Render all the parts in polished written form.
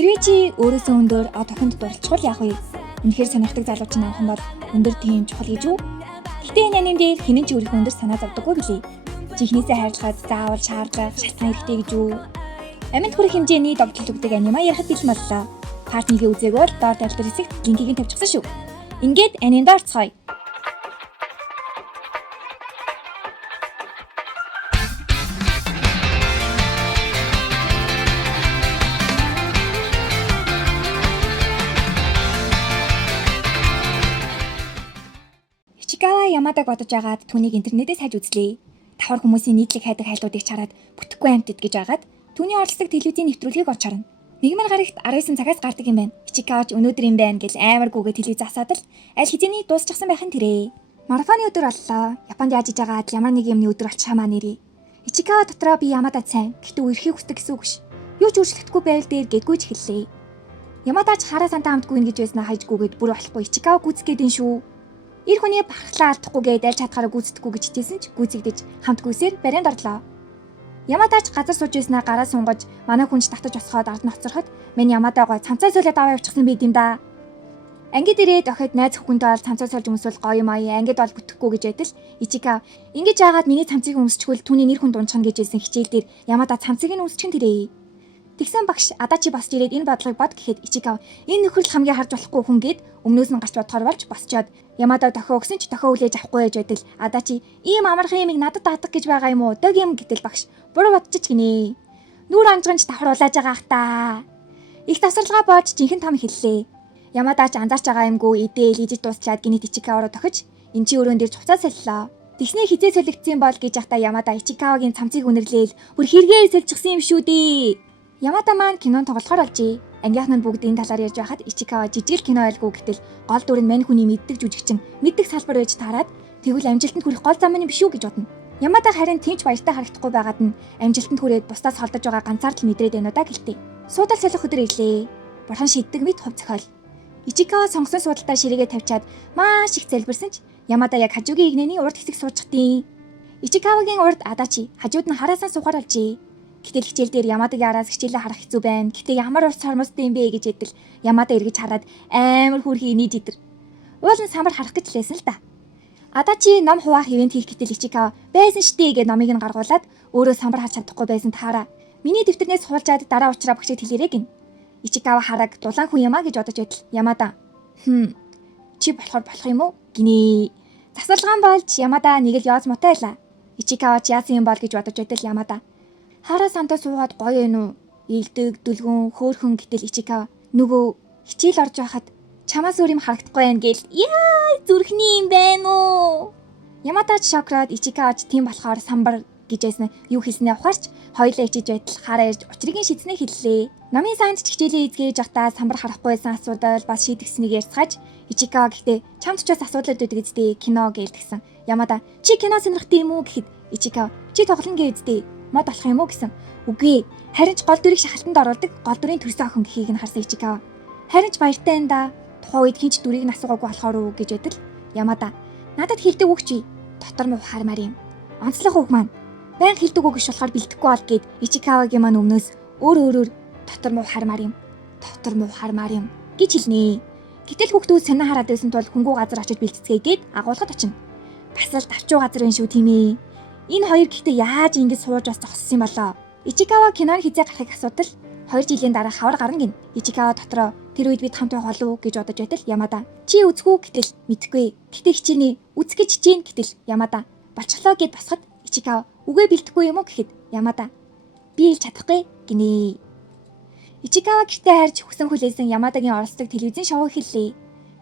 Хэрвээ чи өөрөөсөө өндөр охинд дуралцвал яах вэ? Үнэхээр сонирхдаг залуучин авах юм бол өндөр тийм чухал гэж үү? Гэтэ энэ аним дээр хинэн ч өөрийнхөө өндөр санаа зовдоггүй билээ. Чихнээсээ хайрлахад заавал шаардлага, шалтгаан хэрэгтэй гэж үү? Аминд хүрэх хэмжээний довтлол өгдөг анима ярихад бэлэн боллоо. Part 1-ийг үзээгүүр доор тайлбар хэсэгт линкийг тавьчихсан шүү. Ингээд анимд орцгоё. Ичигава Ямадаг бодож байгаад түүнийг интернетээс хайж үзлээ. Давхар хүмүүсийн нийтлэг хайдаг хайлтуудыг чараад бүтэхгүй амьтд гэж байгаад түүний оролцдог телевизийн нэвтрүүлгийг орж харна. Нэгмэр гарагт 19 цагаас гардаг юм байна. Ичигавч өнөөдөр юм байна гэж амар гүгээ телевиз асаад л аль хэзээний дуусчихсан байх нь тэрэ. Марафоны өдөр боллоо. Японд яаж иж байгаад ямар нэг юмны өдөр болчихмаа нэрээ. Ичигава дотроо би Ямадад сайн. Гэхдээ үерхийг хүсдэг гэсэн үг биш. Юу ч өөрчлөгдөхгүй байвал дээр гэдгүйж эхэллээ. Ямадаач хараа сантаа хамтгүй гэж байснаа хайжгүйгээд бүр болохгүй Ичигава гүцгээд ин шүү. Ир хүний бахархлаа алдахгүйгээд аль чадхаараа гүйцэтгэхгүй гэж хичээсэн ч гүйцэгдэж хамтгүйсээр барианд орлоо. Ямадаач газар сууж байснаа гараа сунгаж манай хүнч татаж босгоод ард нь хоцороход минь Ямадаа гой цамцаа суулаад аваа явчихсан байд юм да. Ангид ирээд охид найз хүнтэй бол цамцаа суулж өмсвөл гоё юм аа ангид бол бүтэхгүй гэж байтал Ичигава ингэж яагаад миний цамцыг өмсчихвэл түүний нэр хүн дунчхна гэж хэлсэн хичээл дээр Ямадаа цамцыг нь өмсчихэн тэрэ. Тэгсэн багш Адачи босч ирээд энэ бодлогыг бод гэхэд Ичигава энэ нөхөрл хамгийн харж болохгүй хүн гээд өмнөөс нь гарч бодохоор болж босчоод Ямадаа дохио өгсөн ч дохио хүлээж авахгүй байж байтал Адачи ийм амархан юмыг надад даатах гэж байгаа юм уу дөг юм гэтэл багш буруу бодчих гинэ. Нүур анжганч давхар улааж байгаа ах та. Их тасралгаа боож жинхэнэ том хэллээ. Ямадаач анзаарч байгаа юмгүй идэл ижиж дуусчаад гинэт Ичигавараа дохиж эн чи өрөөн дээр цуцаа солилоо. Тэгснээ хизээ солигдсон бол гэж ахта Ямадаа Ичигавагийн цамцыг үнэрлээл бүр хэрэгээ соличихсан юм шүү дээ. Ямадаа маань кинонд тоглохоор олжээ. Ангийнхан нь бүгд энэ талаар ярьж байхад Ичигава жижиг кино байлгүй гэтэл гол дүр нь мань хүний мэддэг жүжигчин мэддэг салбар байж таарад тэгвэл амжилтанд хүрэх гол зам нь биш үү гэж бодно. Ямадаа харин тэмч баяртай харагдахгүй байгаад нь амжилтанд хүрээд бусдаас холдож байгаа ганцаар л мэдрээд байна удаа гэлтэй. Суудал солих өдөр ирлээ. Бурхан шийддэг мэд хувь зохиол. Ичигава сонгосон суудалтаа ширээгээ тавьчаад маш их залбирсан ч Ямадаа яг хажуугийн игнэний урд хэсэг суучихдیں۔ Ичигавагийн урд Адачи хажууд нь хараасаа суугаар олжээ. Гэтэл хичээл дээр Ямадагийн араас хичээлээ харах хэцүү байна. Гэтэ ямар ус сормостой юм бэ гэж ядэл Ямадаа эргэж хараад амар хүүрхий инээж идэр. Уул нь самбар харах гэж лээсэн л да. Адачи ном хуваах ивент хийх гэтэл Ичигава байсан штэ гэж номыг нь гаргуулад өөрөө самбар харж чадахгүй байсан таараа. Миний дэвтэрнээс хуулчаад дараа уучраа багшид хэлээрэй гин. Ичигава хараг дулаан хүн юмаа гэж бодож байтал Ямадаа чи болохоор болох юм уу гинэ. Засалгаан болж Ямадаа нэг л яоз муутай байлаа. Ичигава ч яасан юм бол гэж бодож байтал Ямадаа хараа сантаа суугаад гоё юм уу? Илдэг, дүлгүн, хөөхөн гэтэл Ичигава нөгөө хичээл орж байхад чамаас өөр юм харагдахгүй байх гээл яа зүрхний юм байна уу? Ямадаач шокрад Ичигавач тийм болохоор самбар гэж ясна юу хэлснээ ухаарч хоёлаа ичиж байтал хараа ирж учрыгийн шийдснээ хэллээ. Намын санд ч хичээлээ эзгээж явахдаа самбар харахгүй байсан асуудал бас шийдэгсэнийг ярьцгааж Ичигава гэхдээ чамд ч бас асуудал өгдөг үстэй кино гэлтгсэн. Ямадаа чи кино сонирхдаг юм уу гэхэд Ичигава чи тоглоно гээ үстэй мод болох юм уу гэсэн. Үгүй. Харин ч гол дүрийг шахалтанд оруулдаг гол дүрийн төрсөн охин гэхийг нь харсан Ичигава. Харин ч баяртай энэ да. Тухайн үед хинч дүрийг нь асуугаагүй болохоор уу гэж байтал Ямадаа надад хэлдэг үг чи дотор муу хармаар юм. Онцлог үг маань. Баян хэлдэг үг гэж болохоор бэлдэхгүй бол гээд Ичигавагийн маань өмнөөс өөр дотор муу хармаар юм. Дотор муу хармаар юм гэж хэлнэ. Гэтэл хүүхдүүд санаа хараад байсан тул хөнгүү газар очиж бэлтцгээе гээд агуулгад очино. Бас л давчуу газар байна шүү тийм ээ. Энэ хоёр гэхдээ яаж ингэж сууж бас зогссон юм болоо. Ичигава кинон хизээ гарахыг асуудал 2 жилийн дараа хавар гарна гин. Ичигава дотроо тэр үед бид хамт байх болов уу гэж бодож байтал Ямадаа чи үзгүй гэтэл мэдхгүй. Гэтэ хичээний үзэх гэж чинь гэтэл Ямадаа болчихлоо гэд босоход Ичигава үгээ бэлдэхгүй юм уу гэхэд Ямадаа би хэлж чадахгүй гинэ. Ичигава гэртээ харж хүсэн хүлээсэн Ямадагийн оролцдог телевизэн шоу хэллээ.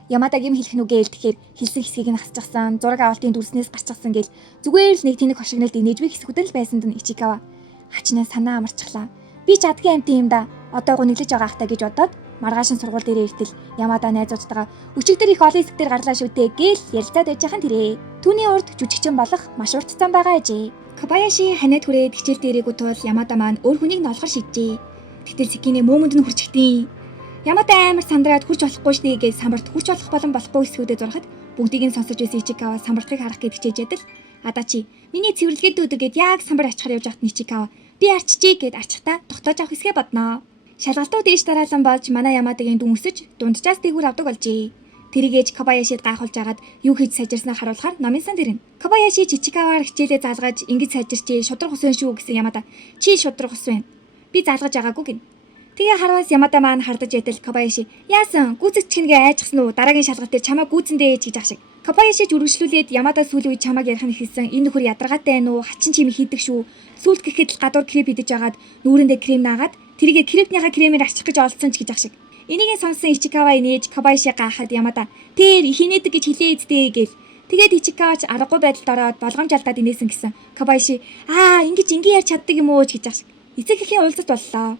Ямадагийн хэлэх нүгэ илтгэхээр хэлсэн хэсгийг нь хасчихсан, зураг авалтын дүрснээс гарчихсан гэл зүгээр л нэг тэнэг хошигнолд инээж буй хэсгүүдэн л байсанд нь Ичигава хачнаа санаа амарчихлаа. Би ч адгийн амтын юм да. Одоо гуниглаж байгаа хта гэж бодоод маргаашин сургууль дээрээ иртэл Ямадаа найзуудтайгаа өчигдөр их олон хэсгээр гарлаа шүү дээ гэл ярилцаад байж хахын тэрэ. Түүний урд жүжигчин болох маш урт цан байгаа ажээ. Кобаяши ханаад хүрээд хичээл дээрээгүй тул Ямадаа маань өөр хүнийг нь олохор шийджээ. Тэгтэл Сикиний мөөмөнд нь хурцчихдیں۔ Ямадаа амар сандраад хурч болохгүй штэ гэж самбарт хурч болох болон болохгүй хэсгүүдэд зурхад бүгдийг нь сонсож байсан Ичигава самбартыг харах гэж хичээж ядал Адачи миний цэвэрлэгээд дүүдэгээд яг самбар ачхаар явж байхад Ичигава би арчжээ гэд арчихтаа тогтоож авах хэсгээ бодноо. Шалгалтууд ээж дараалан болж манай Ямадагийн дүн өсөж дунджаас дээгүүр авдаг болжээ. Тэрийг ээж Кобаяшид гайхуулж агаад юу хийж сайжирснаа харуулахаар Номинсан дэрнэ. Кобаяши Чичикаваар хичээлээ заалгаж ингэж сайжирчээ шудраг ус вэ шүү гэсэн Ямада. Чи шудраг ус вэ? Би заалгаж байгаагүй гин. Тэгээ харвас Ямада маань хардаж ядал Кобаяши яасан гүйцэгчхнэгээ айжсан уу дараагийн шалгалт дээр чамаа гүйцэндээ гэж ах шиг. Кобаяши үргэлжлүүлээд Ямада сүүлийн үед чамааг ярих нь ихэлсэн энэ нөхөр ядаргаатай байна уу хачин чимээ хийдэг шүү. Сүүлд гэхэд л гадуур крем идэж агаад нүүрэндээ крем наагаад тэрийгэ крепнийхаа кремээр арчих гэж олдсон ч гэж ах шиг. Энийг сонсон Ичикава инээж Кобаяши гахад Ямада тэр хинээдэг гэж хэлээ эцтэй гээл. Тэгээд Ичикавач аргагүй байдалд ороод болгоомж алдаад инээсэн гэсэн. Кобаяши ингэж ингийн ярьж чаддаг юм уу гэж ах шиг. Эцэг эхийн уулзалт боллоо.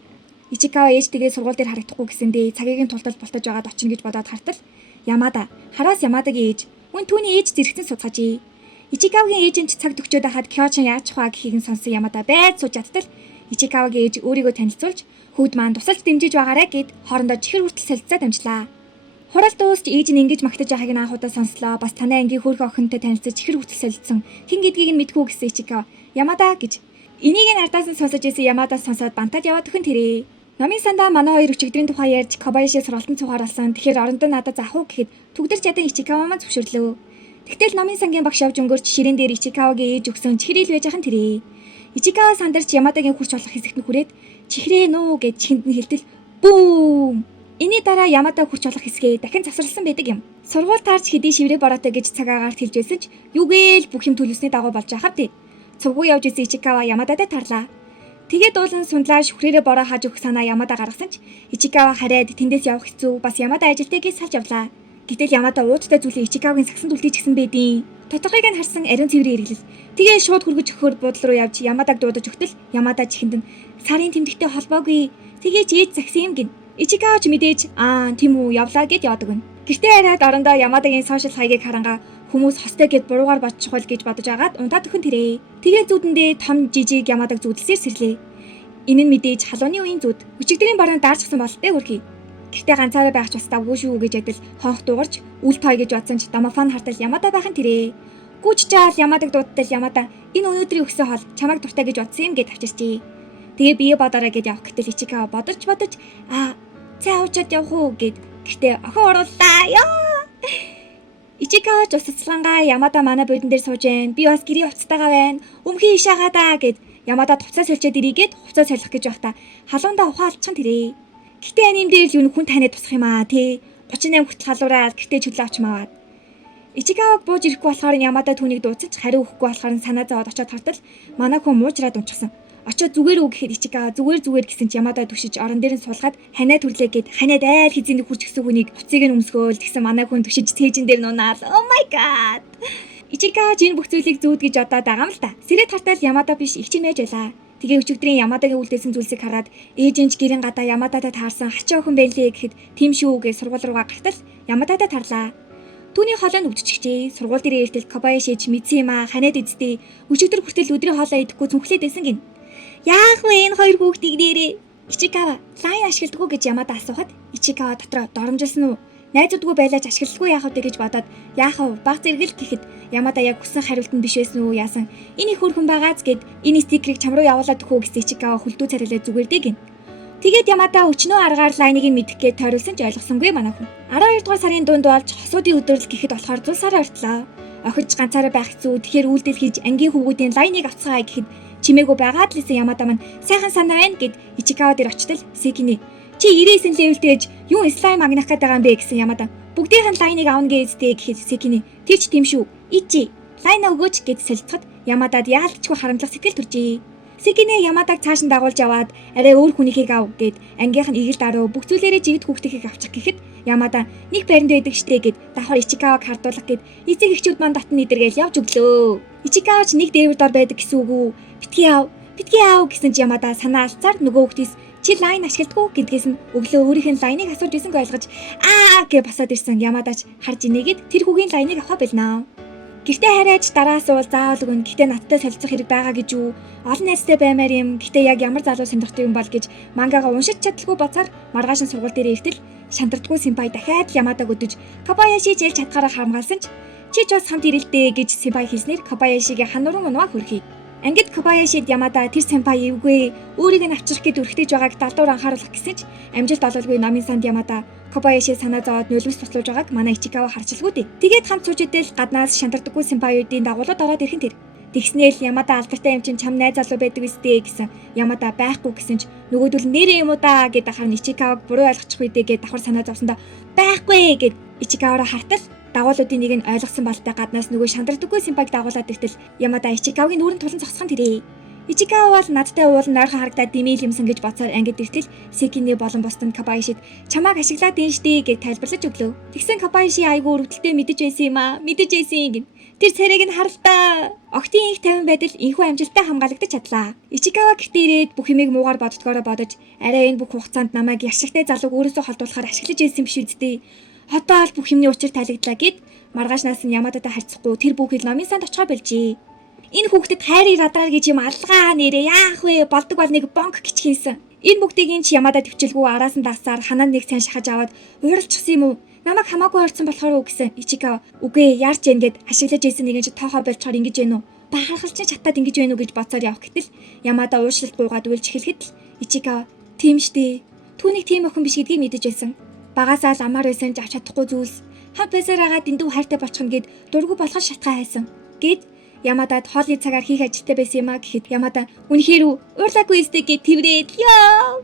Ичикава ээжтэйгээ сургууль дээр харагдахгүй гэсэндээ цагийн тултал болтож байгаад очино гэж бодоод хартал Ямада хараас Ямадагийн ээж мөн түүний ээж зэрэгцэн судгажээ. Ичикавагийн ээжэнд цаг төгчөөд хахад Кёчин яаж хаа гэхийг нь сонсон Ямада байд сууж чадтал Ичикавагийн ээж өөрийгөө танилцуулж хүүд маань тусалж дэмжиж байгаарэ гэд хоорондоо чихэр хүртэл солилцоод дамжлаа. Хурал дуусч ээж нь ингэж магтаж байгааг нь анхудаа сонслоо. Бас танай ангийн хөөрхөн охинтой танилцаж чихэр хүртэл солилцсон. Хэн гэдгийг нь мэдгүй гэсэн Ичикава Ямада гэж. Энийг нь ардаас нь сонсож исэн Ямадаас сонсоод бантаад яваад өхөн тэрээ. Номинсандаа манай хоёр өчигдрийн тухай ярьж Кобаяши сургалтын цугаар болсон. Тэгэхээр орондоо надад заах уу гэхэд түгдэр чадан Ичикава маань зөвшөөрлөө. Тэгтэл Номинсангийн багш явж өнгөрч ширээн дээр Ичикавагийн ээж өгсөн чихрэл байж ахын тэрээ. Ичикава сандарч Ямадагийн хурц болох хэсэгт нь хүрээд чихрээ нүү гэж чихэнд нь хэлтэл бүүм. Энийн дараа Ямада хурц болох хэсгээ дахин завсарласан байдаг юм. Сургууль таарч хэдий шиврээ бороотой гэж цаг агаарт хэлж байсан ч юугээл бүх юм төлөвснээ дагуу болж ахав тий. Цуггүй явж исэн Ичикава Ямадад тарлаа. Тэгээд дуулан сундлаа шүхрээрээ бороо хааж өгөх санаа Ямада гаргасан ч Ичикава хараад тэндээс явах хэцүү бас Ямада ажилтайгээс салж явлаа. Гэтэл Ямада ууттай зүйлээ Ичикавагийн сагсан түлхийж гисэн байдیں۔ Тодорхойг нь харсан ариун цэврийн эргэлэл. Тэгээ шууд хөргөж өгөхөөр буудлын руу явж Ямадаг дуудаж өгтөл Ямада чихэнд нь сарын тэмдэгтэй холбоогүй. Тэгээд ээж загсан юм гин. Ичикава ч мэдээж тийм үү явлаа гэд яадаг нь. Гэртээ хараад орондоо Ямадагийн сошиал хаягийг харангаа хүмүүс хостой гэд буруугаар бодчих байл гэж бодож агаад унтаад өхөн тэрээ. Тэгээд зүудэндээ том жижиг Ямадаг зүудэлсээр сэрлээ. Энэ нь мэдээж халууны үеийн зүуд. Өчигдрийн бараанд даарчсан болтой хөрхий. Гэхдээ ганцаараа байх ч бас давгүй шүү гэж адил хонх дуугарч үл той гэж бодсон ч домофон хартал Ямада байхын тэрээ. Гүч жаал Ямадаг дуудтал Ямада энэ өнөөдрийн өсөө хол чамайг дуртай гэж бодсон юм гэд авчирчээ. Тэгээ бие бодорой гэд явах гэтэл Ичикава бодорч цаа уучаад явах уу гэд гэхдээ охин орууллаа ёо. Ичикава ч уцацлангаа Ямада манай бодон дээр сууж байна. Би бас гэрийн хувцастайгаа байна. Өмхий ишаагаадаа гэд Ямада хувцас солиод ирийгээд хувцас солих гэж байхдаа халуунда ухаалцхан тэрээ. Гэтэ аним дээр л юу хүн таньд тусах юм тий. 38 хүртэл халуураад гэтэ чөлөө авчмаад. Ичикаваг бууж ирэхгүй болохоор Ямада түүнийг дууцаж хариу өгөхгүй болохоор санаа зовоод очиод хартал манай хүн муужраад унчихсан. Очиод зүгээр үү гэхэд Ичикава зүгээр гэсэн ч Ямада түшиж орон дээр нь суулгаад ханаа түрлээ гэд ханаад айл хизээний хурж гисэн хүнийг буцыг нь өмсгөөл тэгсэн манай хүн түшиж тээжин дээр нунаал. Oh my god. Ичикава жин бүх зүйлийг зүүд гэж одоо дагаам л та. Сэрэд хартал Ямада биш их чимээж байлаа. Тэгээ өчигдрийн Ямадагийн үлдээсэн зүйлсийг хараад ээжинч гэрэн гадаа Ямададад таарсан хачаа охин байлээ гэхэд тийм шүү гэж сургууль руугаа гартал Ямададад тарлаа. Түүний хоолой нь өвдчихжээ. Сургууль дээр иртэл Кобаяши ч мэдсэн юм ханаад эзтэй. Өчигдөр хүртэл өдрийн хоолой идэхгүй цүнхлээд байсан гин. Яах вэ энэ хоёр хүүхдийг нэрээ? Ичикава лайн ашигладаг гэж Ямада асуухад Ичикава дотроо доромжилсан уу? Найзуудгүй байлаач ашигладаггүй яах вэ гэж бодоод яах вэ? Баг зэрэгэл гэхэд Ямада яг хүссэн хариулт нь биш байсан уу яасан? Энэ их хөрхөн байгааз гэд энэ стикерийг чам руу явуулаад өгөх гэсэн Ичикава хүлдүү царилаа зүгээрдэг гин. Тэгээд Ямада өчнөө аргаар лайныг нь мэдэх гээд тойруулсан ч ойлгосонгүй манай хүн. 12 дугаар сарын дунд болж хосуудын өдрөл гэхэд болохоор 100 сар ортлоо. Охиж ганцаараа байх хэцүү. Тэгэхээр үйлдэл хийж ангийн хүүгүүдийн лайныг авцгаа гэхэд чимээгүй байгаад л исэн Ямада маань сайхан санаа байна гэд Ичикава дээр очтол Секини чи 99 левелтэйж юу слайм агнах гээд байгаа юм бэ гэсэн Ямада. Бүгдийн лайныг авна гэжтэй гэхэд Секини тэр ч тийм шүү. Ичи лайн өгөөч гэд солилцоход Ямадад яалтчгүй харамтлах сэтгэл төржээ. Секини Ямадаг цааш нь дагуулж аваад арай өөр хүнийхийг ав гэд ангийнх нь игэл даруу бүх зүйлээрээ жигд хүүхдийнхийг авчих гэхэд Ямада нэг байранд байдаг штэ гэд давхар Ичикаваг хардуулах гэд эцэг эхчүүд маань дотн идэргээл явж өглөө. Ичикава ч нэг дээвэр дор байдаг гэсэн үг үү? Битгий аав гэсэн чи Ямада санаа алцаар нөгөө хүүхдээс чи лайн ашигладаг гэдгээс нь өглөө өөрийнх нь лайныг асууж ирсэнг ойлгож гэж босоод ирсэн Ямадач харж инээгээд тэр хүүгийн лайныг авах байлнаа. Гэртээ хараач дараас уул заавал өгнө. Гэтэ надтай солилцох хэрэг байгаа гэж юу? Олон найзтай баймаар юм. Гэтэ яг ямар залуу сонирхдаг юм бол гэж мангагаа уншиж чадлагүй бацаар маргааш нь сургууль дээр иртэл шантардгүй симпай дахиад Ямадаг өдөж Кобаяши жийл чадхаараа хамгаалсан ч чи ч бас хамт ирэлдэ гэж симпай хэлснээр Кобаяшигийн хануран унваа хөрхий. Ангид Кобаяшид Ямада тэр сенпай эвгүй өөрийг нь авчрах гэд өрхтөж байгааг далдуур анхааруулах гэсэн ч амжилт ололгүй номын санд Ямада Кобаяши санаа зовоод нулимс туслуулж байгааг манай Ичикава харчилгүй дээ. Тэгээд хамт сууж идэл гаднаас шантардаггүй сенпайуудын дагуулууд ороод ирхэн тэр. Тэгснээл Ямада алдартай юм чин чам найз залуу байдаг үстэй гэсэн. Ямада байхгүй гэсэн ч нөгөөдөл нэрээ юм уу да гэд ахаар Ичикаваг буруу ойлгочих үедээ гэд давхар санаа зовсондоо байхгүй гэд Ичикаваараа хартал дагуулуудын нэг нь ойлгосон балтай гаднаас нөгөө шандрагдаггүй симпаг дагуулад иртэл Ямада Ичикавагийн нүрэн тулан зогсхон тэрээ. Ичикава бол надтай уулын ойрхон харагдаад димэйл юмсан гэж боцоор ангид иртэл Секиний болон бусдын Кобаяшид чамааг ашиглаад ийн штэ гэж тайлбарлаж өглөө. Тэгсэн Кобаяши айгүй өрөвдөлтөө мэдэж байсан юм аа. Мэдэж байсан гин. Тэр царайг нь харалтаа. Октийн их 50 байдал энхүү амжилттай хамгаалагдаж чадлаа. Ичикава гэртээ ирээд бүх юмыг муугаар боддгоороо бодож арай энэ бүх хугацаанд намайг яшигтай залууг өөрөөсөө холдуулахаар ашиглаж байсан юм биш үсттэй. Одоо л бүх юмны учир тайлагдлаа гэд маргаашнаас нь Ямадатай харьцахгүй тэр бүхэл номын санд очихоо болжээ. Энэ хүүхдэд хайрыг радраар гэж юм алгаа нэрээ яах вэ? Болдог бол нэг бонк гिचхийнсэн. Энэ бүгдийг ин ч Ямада төвчлгүй араас нь дасаар ханаа нэг сайн шахаж аваад ууралчихсан юм уу? Намайг хамаагүй орцсон болохоор уу гэсэн Ичикава. Үгүй яарч яэн гэд ашиглаж ийсэн нэгэн чи тоохоо болчоор ингэж байна уу? Бахархалч чатаад ингэж байна уу гэж боцоор явах гэтэл Ямада уушлалт гуйгаад үйлч эхлэхэд Ичикава тийм штэ. Түүнийг тийм охин биш гэдгийг мэдэж байсан. Багасаа л амар байсан ч авч чадахгүй зүйлс. Хав бэсэраагаа дэндүү хайртай болчихно гэд дургу болгож шатгаа хайсан. Гэд Ямадад хоолны цагаар хийх ажилтай байсан юм а гэхэд Ямада үнэхээр уурлаагүй өстэй гэд тэрврээд ёо.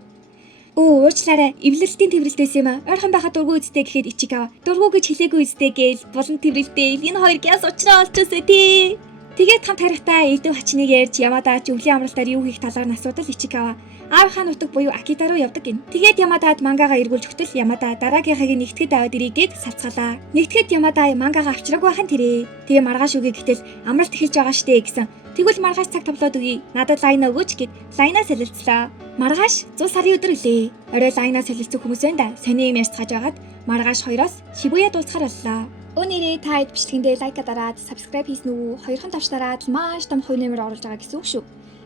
Уучлаарай. Эвлэлтийн тэрврэлт байсан юм а. Ойрхон байхад дургу өстэй гэхэд Ичикава дургу гэж хэлээгүй өстэй гээл болон тэрврэлтэй энэ хоёр гяс уучраа олчихсоо тий. Тэгээд хамт харихтаа элдв хачныг ярьж Ямада ч өвлийн амралтаар юу хийх талаар нь асуудал Ичикава аавынхаа нутаг буюу Акита руу явдаг гин. Тэгээд Ямадад мангагаа эргүүлж өгтөл Ямада дараагийнхыг нэгтгэхэд аваад ирийгээд салцгаалаа. Нэгтгэхэд Ямада мангагаа авчраагүй хаан тэрээ. Тэгээ маргааш үгүй гэтэл амралт эхэлж байгаа штэ гэсэн. Тэгвэл маргааш цаг тавлаад өгье. Надад лайна өгөөч гэд лайнаа солилцлаа. Маргааш 100 сарын өдөр үлээ. Орой лайнаа солилцох хүмүүс байна да. Сони юм ярьцгааж байгаад маргааш 2-оос Шибуя дуусахаар боллоо. Өнөөдрөө таад бичлэгэндээ лайка дараад subscribe хийсэн үү? Хоёрхан тавш дараад маш том хувь нэмэр оруулж байгаа гэсэн үг шүү.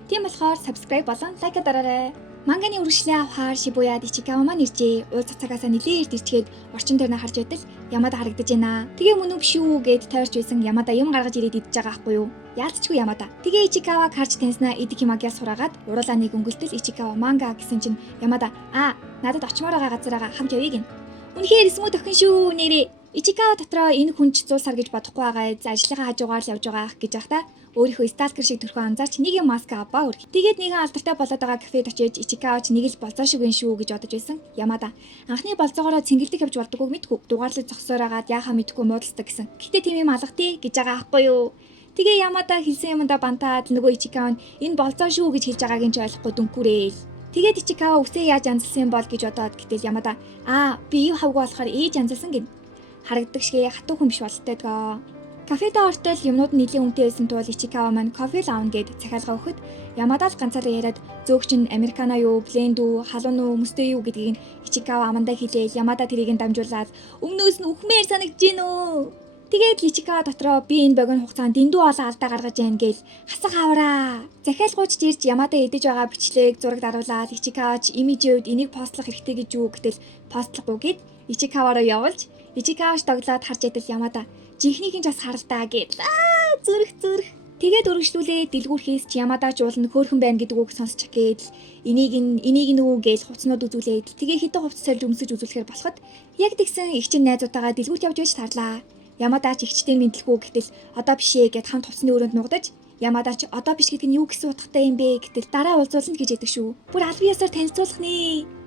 Тийм болохоор subscribe болон лайка дараарай. Манганы үргэлжлээ авахаар Шибуяд Ичикава маань иржээ. Уул цацагаасаа нилээ эрт ирчгээд орчин тойрноо харж байтал Ямада харагдаж байна. Тэгээ мөн үг шүү гэд тойрч байсан Ямада юм гаргаж ирээд идэж байгаа ахгүй юу? Яалтчгүй Ямада. Тэгээ Ичикаваг харж таньснаа идэх юмагяа сураагаад уруулаа нэг өнгөлтөл Ичикава манга гэсэн чинь Ямада надад очимоор байгаа газараа хамт явъя гин. Үнэхээр смут охин шүү нэрээ. Ичикава дотроо энэ хүнч 100 сар гэж бодохгүй байгаа ажлынхаа хажуугаар л явж байгаа гэж байхдаа өөрийнхөө сталкер шиг төрхөө анзаарч нэг юм маска аваа өргө. Тэгээд нэгэн алдартай болоод байгаа кафед очиж Ичикавач нэг л болзоо шиг юм шүү гэж бодож байсан. Ямада анхны болзоогоороо цэнгэлдэг явж болдоггүй мэдгүй. Дугаарлаж зогсоор агаад яхаа мэдгүй муудалцдаг гэсэн. Гэтэ тийм юм алга тий гэж байгаа аахгүй юу. Тэгээ Ямада хэлсэн юмдаа бантаад нөгөө Ичикава нь энэ болзоо шүү гэж хэлж байгааг нь ч ойлгохгүй дүнкүрээл. Тэгээд Ичикава үсээ яаж анзалсан бол гэж бодоод гэтэл Ямада би юу хавгүй болохоор ээж анзалсан гин. Харагддаг шигээ хатуу хүн биш бололтой дгаа. Кафедээ ортол юмнууд нь нэлийн үнэтэй байсан тул Ичикава маань кофе лаун гэд захиалга өгөхөд Ямада л ганцаараа яриад зөөгч нь американо юу, бленд үү, халуун уу, мөстэй юу гэдгийг нь Ичикава амандаа хэлээл Ямада тэрийг нь дамжуулаад өмнөөс нь үхмээр санагдж гин үү. Тэгээд Ичикава дотроо би энэ богино хугацаанд дэндүү олон алдаа гаргаж яана гээл хасах авраа. Захиалгууч ирж Ямада эдэж байгаа бичлэг зураг даруулаад Ичикавач имижүүд энийг постлох хэрэгтэй гэж юу гэтэл постлохгүй гэд Ичикава руу явуулж Ичикавач доглоод харж идэл Ямада жинхнийх нь ч бас харалтаа гэд зүрх. Тэгээд өргөжлүүлээ дэлгүүрхээс ч Ямада жуулна хөөхөн байна гэдэг үг сонсч гээд энийг нүг гээл хувцснууд үзүүлээд тэгээ хитэ хувцс сольж өмсөж үзүүлэхээр болоход яг тэгсэн их чин найзуудаагаа дэлгүүрт явж байж тарлаа. Ямада ч ихчтэй мэдлэхгүй гэтэл одоо бишээ гэд хамт хувцсны өрөөнд нугдаж Ямада ч одоо биш гэдэг нь юу гэсэн утгатай юм бэ гэтэл дараа уулзуулна гэж яддаг шүү. Бүр аль биесээр танилцуулах нэ.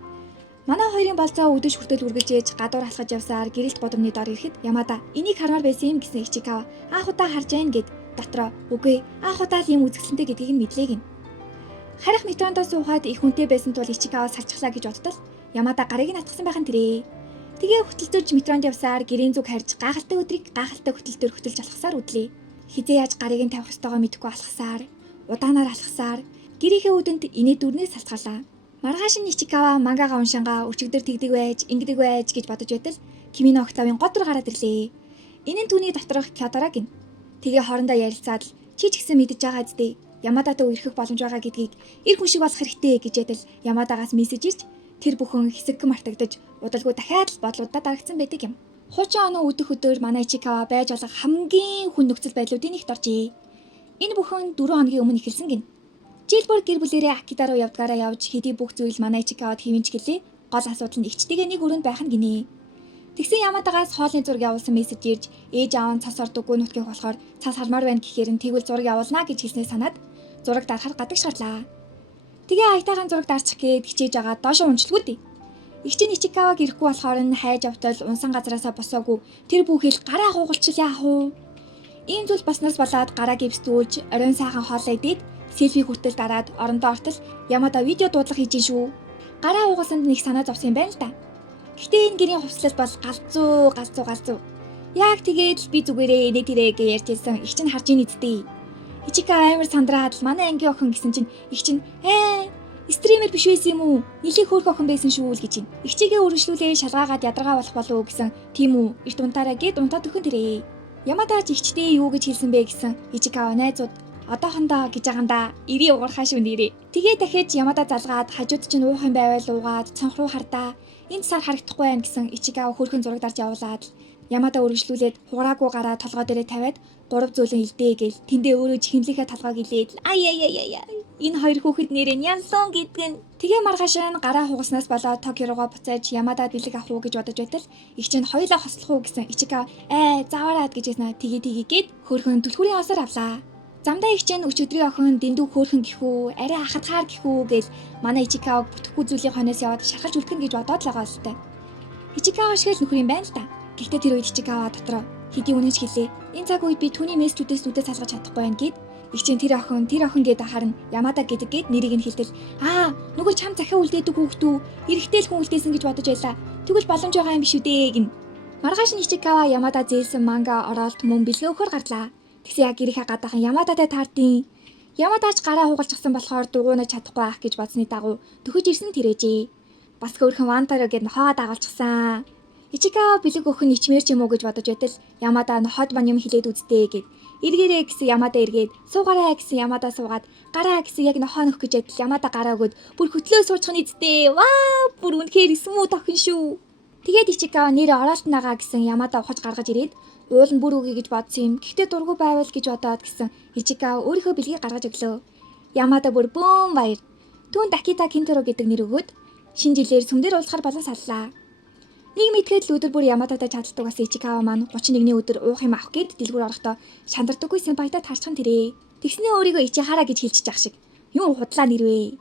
Манай хоёрын болцоо өдөж хүртэл үргэлжээж гадуур алхаж явсаар гэрэлт гудамны дор ирэхэд Ямада энийг хармаар байсан юм гэсэн Ичикава анхудаа харж байна гэд дотроо үгүй анхудаа л юм үзэсгэлэнтэй гэдгийг нь мэдлээ гин. Харих метрондоо суухад их хүнтэй байсан тул Ичикава салчихлаа гэж бодтол Ямада гарыг нь атгсан байхын тэрээ. Тэгээ хөтөлтөж метронд явсаар гэрийн зүг харж гайхалтай өдрийг гайхалтай хөтөлтөөр хөтөлж алхасаар үдлээ. Хизээ яаж гарыг нь тавих ёстойгоо мэдэхгүй алхасаар удаанаар алхасаар гэрийнхээ үдэнд инээ дүрнээс салцгаалаа. Маргааш нь Ичикава мангагаа уншангаа өчигдөр тэгдэг байж ингэдэг байж гэж бодож байтал Кимино Октавын гол руу гараад ирлээ. Энэ нь түүний доторх Кётороо гин. Тэгээ хоорондоо ярилцаад чи ч гэсэн мэдэж байгаа зү. Ямадатай үерхэх боломж байгаа гэдгийг эр хүн шиг болох хэрэгтэй гэж ядал Ямадагаас мессеж ирж тэр бүхэн хэсэг мартагдаж удалгүй дахиад л бодлуудаа дарагдсан байдаг юм. Хуучин оноо өдөх өдөр манай Ичикава байж болох хамгийн хүн нөхцөл байдлуудын нэгт оржээ. Энэ бүхэн 4 хоногийн өмнө эхэлсэн гин. Жил бүр гэр бүлэрээ Акита руу явдгаараа явж хэдий бүх зүйл манай Ичикавад хийвэнч гэлээ. Гол асуудал нь эгчтэйгээ нэг өрөөнд байх нь гинэ. Тэгсэн Яматагаас хоолны зураг явуулсан мессеж ирж ээж аав нь цас ордоггүй нутгийг болохоор цас хармаар байна гэхээр нь тэгвэл зураг явуулнаа гэж хэлснээ санаад зураг дарахаар гадагш гарлаа. Тэгээ Аятагийн зураг дарчих гээд хичээж байгаа доошоо унчлгүй дээ. Игчийн Ичикаваг ирэхгүй болохоор нь хайж автал унсан газараасаа босоогүй тэр бүхэл гараа хугалчил яах вэ? Ийм зүйл баснаас болоод гараа гипстүүлж оройн сайхан хоолоо идээд селфи хүртэл дараад орондоо ортол Ямата видео дуудлага хийж ин шүү. Гараа хугалсанд нэг санаа зовсон юм байна л да. Гэхдээ энэ гэрийн хувцлал бол галзуу. Яг тэгээд би зүгээрээ инээ тэрэг ярьжсэн их чинь харж ийн эдтэй. Ичика амар сандраад манай ангийн охин гэсэн чинь их чинь стример биш байсан юм уу? Нилийн хөөх охин байсан шүү л гэж чинь. Игчигээ өргөжлүүлээ шалгаагаад ядаргаа болох болов уу гэсэн тийм үү. Эрт унтаараа гээд унтаад өгөн тэрээ. Яматаач игчтэй юу гэж хэлсэн бэ гэсэн Ичика найзууд одоохондоо гэж байгандаа ири угархаа шүү нэрээ. Тэгээ дахиж Ямада залгаад хажууд чинь уух юм байвал уугаад цонх руу хардаа. Энд сар харагдахгүй байх гэсэн Ичикава хөрхөн зураг дарж явуулаад Ямада өргөжлүүлээд хугаараагүй гараа толгой дээрээ тавиад 3 зөөлөн хилдээ гээл тэндээ өөрөө чихэнлийнхээ толгойг илээд энэ хоёр хүүхэд нэрээ нянлон гэдгэн тэгээ маргааш нь гараа хугаснаас болоод Токиороо буцааж Ямада бэлэг авах уу гэж бодож байтал их чинь хоёлаа хослох уу гэсэн Ичикава заваараад гэж хэлсэн. Тэгээ гээд хөрхөн түлхүүрийн осоор авлаа. Замдаа их чинь өчигдрийн охин дэндүү хөөрхөн гэхүү, арай ахадгаар гэхүү гэж манай Ичикаваг бүтэхгүй зүйлийн хойноос яваад шархалж үлдэх гэж бодоод л байгаа л та. Ичикава шиг л нөхөр юм байна л та. Гэхдээ тэр үед Ичикава дотроо хэдий үнэнч хэлээ. Энэ цаг үед би түүний мессежүүдээс үдээ салгаж чадахгүй байна гэд. Их чинь тэр охин гээд харна Ямада гээд нэрийг нь хэлтэл нөгөө чам захиа үлдээдэг хүүхдүү эрэхтэй л хүн үлдээсэн гэж бодож байлаа. Тэгвэл боломж байгаа юм биш үү дээ гин. Маргааш нь Ичикава Ямада зээлсэн манга оролт мөн бэлгээ өгөхөр гарлаа. Тэгсэн яг ирэх гадаахан Ямадатай таардیں۔ Ямадаач гараа хугалчихсан болохоор дугуунаж чадахгүй ах гэж бодсны дагуу төхөж ирсэн тэрэжээ. Бас хөөрхөн вантараа гэд нохоо дагалчихсан. Ичикава бэлэг өхөн ичмэр ч юм уу гэж бодож байтал Ямада нохоод мань юм хилээд үзтээ гэд. Эргээрээ гэсэн Ямада эргээд суугаараа гэсэн Ямада суугаад гараа гэсэн яг нохоо нөх гэж байтал Ямада гараа өгöd бүр хөтлөө суучх нь эзтэй. Ваа бүр үнэхээр смут охин шүү. Тэгээд Ичикава нэр оролт нагаа гэсэн Ямада ухаж гаргаж ирээд уул нь бүр үгүй гэж бодсон юм. Гэхдээ дургу байвал гэж бодоод гэсэн Ичикава өөрийнхөө бэлгийг гаргаж өглөө. Ямада бүр бөөм баяр. Түүнд Акита Кинтаро гэдэг нэр өгөөд шинэ жилээр сүмдэр уулзахаар болон саллаа. Нэг мэдгээд л өдөр бүр Ямадатай чадалдаг бас Ичикава маань 31-ний өдөр уух юм авах гээд дэлгүүр орохдоо шандардаггүй сэмпайтай таарчхан тэрээ. Тэгснээ өөрийгөө Ичихара гэж хэлчих жах шиг. Юу худлаа нэрвэ.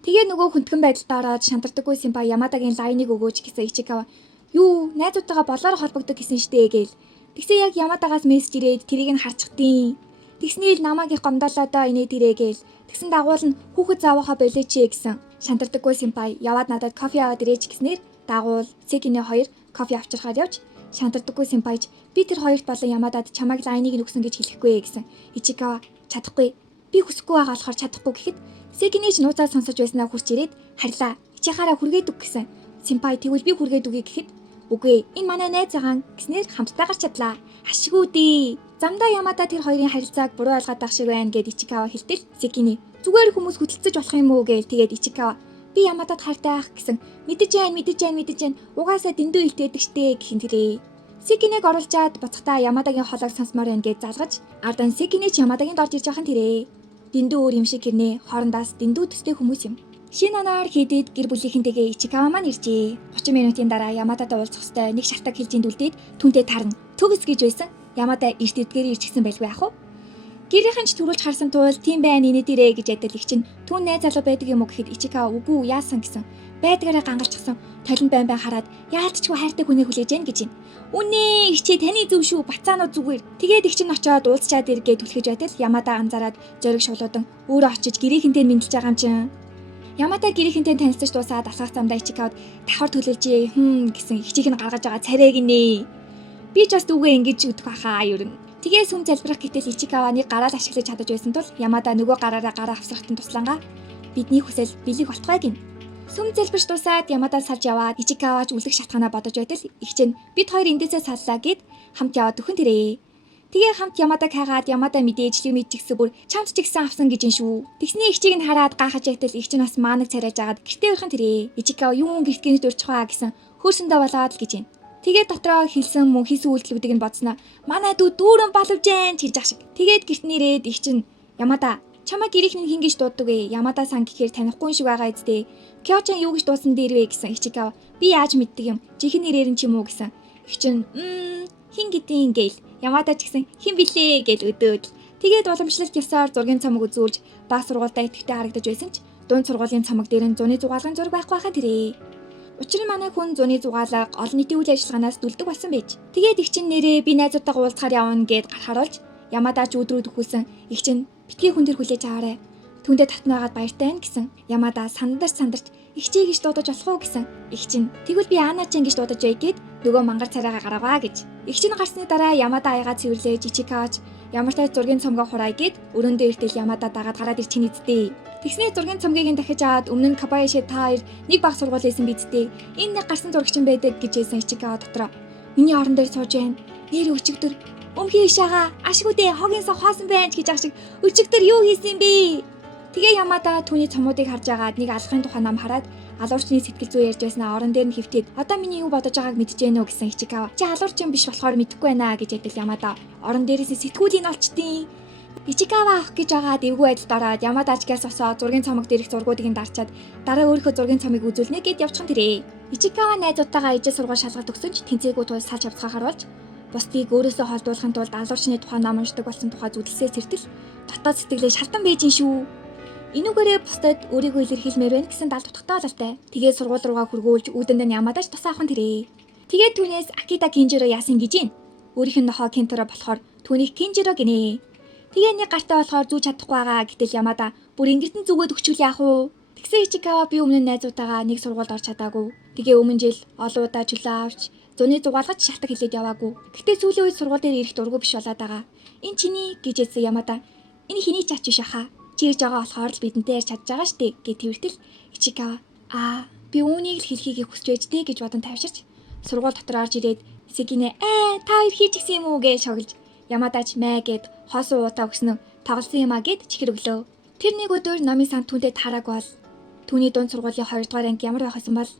Тэгээ нөгөө хүндгэн байдалтай ороод шандардаггүй сэмпай Ямадагийн лайныг өгөөч гэсэн Ичикава юу найзуудтайгаа болоор холбогддог гэсэн штэ гээл. Тэгсэн яг Ямадагаас мессеж ирээд тэрийг нь харчихдیں۔ Тэгснээл намайг их гомдолоодоо инээ тэрээгээл. Тэгсэн дагуул нь хүүхэд заавахаа болооч гэсэн. Шантардаггүй сэмпай яваад надад кофе аваад ирээч гэснээр дагуул Секиний хоёр кофе авчирхаад явж шантардаггүй сэмпайч би тэр хоёрт болон Ямадад чамайг лайныг нөгсөн гэж хэлэхгүй гэсэн. Ичикава чадахгүй. Би хүсэхгүй байгаа болохоор чадахгүй гэхэд Секиний ч нууцаа сонсож байснаа хурц ирээд харьлаа. Ичихаараа хүргээд өг гэсэн. Сэмпай тэгвэл би хүргээд үгүй гэхэд үгүй энэ манай найз байгаа гэснээр хамтдаа гарч чадлаа. Ашиггүй дээ. Замдаа Ямада тэр хоёрын харилцааг буруу ойлгоод байх шиг байна гэд Ичикава хэлтэл Секини зүгээр хүмүүс хөдөлцөж болох юм уу гээл тэгээд Ичикава би Ямадад хайртай байх гэсэн мэдэж байна. Угаасаа дэндүү илтээдэг штэ гэхин тэрээ. Секиниг оруулжаад буцахтаа Ямадагийн хоолойг сонсмоор байна гэж залгаж ардан Секини ч Ямадагийн дорж ирж байхын тэрээ. Дэндүү өөр юм шиг гэрнээ хоорондоос дэндүү төстэй хүмүүс юм. Шинэ оноор хийдэд гэр бүлийнхэнтэйгээ Ичикава маань иржээ. 30 минутын дараа Ямадатай уулзах ёстой нэг шалтак хэлжинд үлдээд түүнтэй таарна. Төгс гэж байсан. Ямада эрт эдгээр ирчихсэн байлгүй ах уу? Гэрийнхэн ч төрүүлж харсан туул тийм байна инээ дээрээ гэж адил их чинь түүн найз залуу байдаг юм уу гэхэд Ичикава үгүй яасан гэсэн. Байдгаараа гангарчихсан. Толин байн хараад яалтчгүй хайртай хүнээ хүлээж гэн гэж юм. Үнэ их чи таны зөв шүү бацаанууд зүгээр. Тэгээд их чинь очиод уулзчаад иргээ түлхэж байтал Ямада анзаараад зориг шуулуудан өөрөө очиж гэрийнхэнтэй мэдлж байгаа юм чинь. Ямада гэрийнхэнтэй танилцж дуусаад алхах замдаа Ичикавад давхар төлөвлөжээ гэсэн их чих нь гаргаж байгаа царайг нэ. Би ч бас үгээ ингэж үдэх баха ерөн. Тэгээ сүм залбирах гэтэл Ичикава нэг гараар ашиглаж чадаж байсан тул Ямада нөгөө гараараа гараа авсрахтан туслангаа бидний хүсэл бэлэг болтгой гин. Сүм залбирч дуусаад Ямада салж яваад Ичикаваач үлдэх шатханаа бодож байтал их чинь бид хоёр эндээсээ саллаа гэд хамт яваад өхөн тэрээ. Тэгээ хамт Ямадаг хайгаад Ямада мэдээж л мэдчихсэн бүр чамд ч ихсэн авсан гэж юм шүү. Тэгсний их чиг нь хараад гахаж байтал их чинь бас маанаг царайж агаад гэртээ өрхөн тэрээ. Ичикава юун гэрт гинэд урьчихваа гэсэн хөөсөндөө болоод л гэж юм. Тэгээд дотроо хэлсэн мөн хийсэн үйлдэлүүдийг нь бодсноо манай дүү дүүрэн боловжэн гэж ах шиг. Тэгээд гэрт нэрээд их чинь Ямада чамаа гэрийнх нь хин гэж дууддаг вэ? Ямада сан гэхээр танихгүй шиг байгаа эцтэй. Кёчан юу гэж дуусан дээр вэ гэсэн Ичикава. Би яаж мэддэг юм? Жинхэнэ нэрээр нь ч юм уу гэсэн. Их чинь хин гэдгийг гээл. Ямада ч гэсэн хин блэ гэж өдөөд. Тэгээд уламжлалт ёсоор зургийн цомог үзүүлж баг сургуультай идэвхтэй харагдаж байсан ч дунд сургуулийн цомог дээр нь зуны зугаалгын зураг байхгүй байхад тэрээ. Учир нь манай хүн зуны зугаалга олон нийтийн үйл ажиллагаанаас дүлдэг болсон байж. Тэгээд их чинь нэрээ би найзуудтайгаа уулзахаар явна гэд гарахаруулж Ямадаач өдрүүд өгүүлсэн. Их чинь битгий хүн дээр хүлээж аваарай. Түүндээ татнаагаад баяртай байна гэсэн. Ямада сандарч ихчээ гэж дуудаж болох уу гэсэн. Их чинь тэгвэл би Аанаач гэж дуудаж бай гэд нөгөө мангар царайгаа гаргаваа гэж. Их чинь гарсны дараа Ямада аягаа цэвэрлээ Ичикавач ямар тай зургийн цомгоо хураа гэд өрөөндөө иртэл Ямада дагаад гараад ирчихний эцтэй. Тэгснээ зургийн цомгийг нь дахиж аваад өмнө нь Кабаяши та хоёр нэг баг сургууль хийсэн бидтэй. Энэ нэг гарсан зурагч юм байдаг гэж хэлсэн Ичикава дотроо. Миний орон дээр сууж байна. Нэр өчигдөр өмхий ишаага ашигүдээ хогинсоо хоосон байна гэж ах шиг өчигдөр юу хийсэн бэ? Тэгээ Ямада түүний цомуудыг харж агаад нэг алгахын тухай ном хараад алуурчны сэтгэл зүй ярьж байснаа орон дээр нь хөвтөд одоо миний юу бодож байгааг мэдэж гэнэ үү гэсэн Ичикава. Чи алуурч юм биш болохоор мэдэхгүй байна гэж ядал Ямада. Орон дээрээс сэтгүүлийн олчдیں۔ Ичикава авах гэж байгаа дэвгүй байдалд ороод Ямада ажгаас осоо зургийн цомог дээрх зургуудыг нь дарчаад дараа өөрийнхөө зургийн цомыг үзүүлнэ гэд явчихсан тэрээ. Ичикава найзуудтайгаа ижил сургууль шалгалт өгсөн ч тэнцээгүй тул салж авцгаа харуулж бусдыг өөрөөсөө холдуулахын тулд алуурчны тухай ном уншдаг болсон тухай зүтэлсээ сэртэл дотоод сэтгэлээ шалтан байж ин шүү. Энүүгээрээ бусдад өөрийгөө илэрхийлмээр байна гэсэн далд утгатай бололтой. Тэгээд сургууль руугаа хургуулж үүдэнд нь Ямадаач тусаа авах нь тэрээ. Тэгээд түүнээс Акита Кинжиро яасан гэж юм. Өөрийнх нь нохоо Кентеро болохоор түүнийг Кинжиро гинэ. Тэгээ нэг гартаа болохоор зүүж чадахгүй байгаа гэтэл Ямада бүр ингэртэн зүгээд өгчүүл яах вэ? Тэгсэн Ичикава би өмнө нь найзуудаагаа нэг сургуульд орч чадаагүй. Тэгээ өмнө жил олон удаа чөлөө авч зуны зугаалгач шалтак хэлээд яваагүй. Гэхдээ сүүлийн үед сургууль дээр ирэх дургүй биш болоод байгаа. Энэ чиний гэж хэлсэн Ямада. Энэ хэний ч ач биш аха. Чи ирж байгаа болохоор л бидэнтэй ярьж чадж байгаа штэ гэж тэртэл Ичикава би үүнийг л хэлхийг хүсч байж тээ гэж бодон тавьширч сургууль дотор орж ирээд Сэгинэ та хоёр хийж гисэн юм уу гэж шоглож Ямадаач мэ гэд хоосоо уутаа өгснө тоглосон юм а гэд чихэр өглөө. Тэр нэг өдөр номын сан түүнтэй таараг бол түүний дунд сургуулийн 2 дугаар анги ямар байхсан бол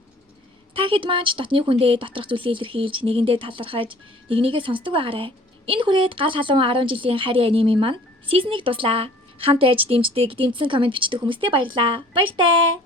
та хэд маань ч дотны хүндээ доторх зүйлээ илэрхийлж нэгэндээ талархаж нэгнийгээ сонсдог байгаарай. Энэ хүрээд гал халуун 10 жилийн харийн аниме маань сизнийг дуслаа. Хамт байж дэмждэг, дэмжсэн комент бичдэг хүмүүстээ баярлалаа. Баяртай.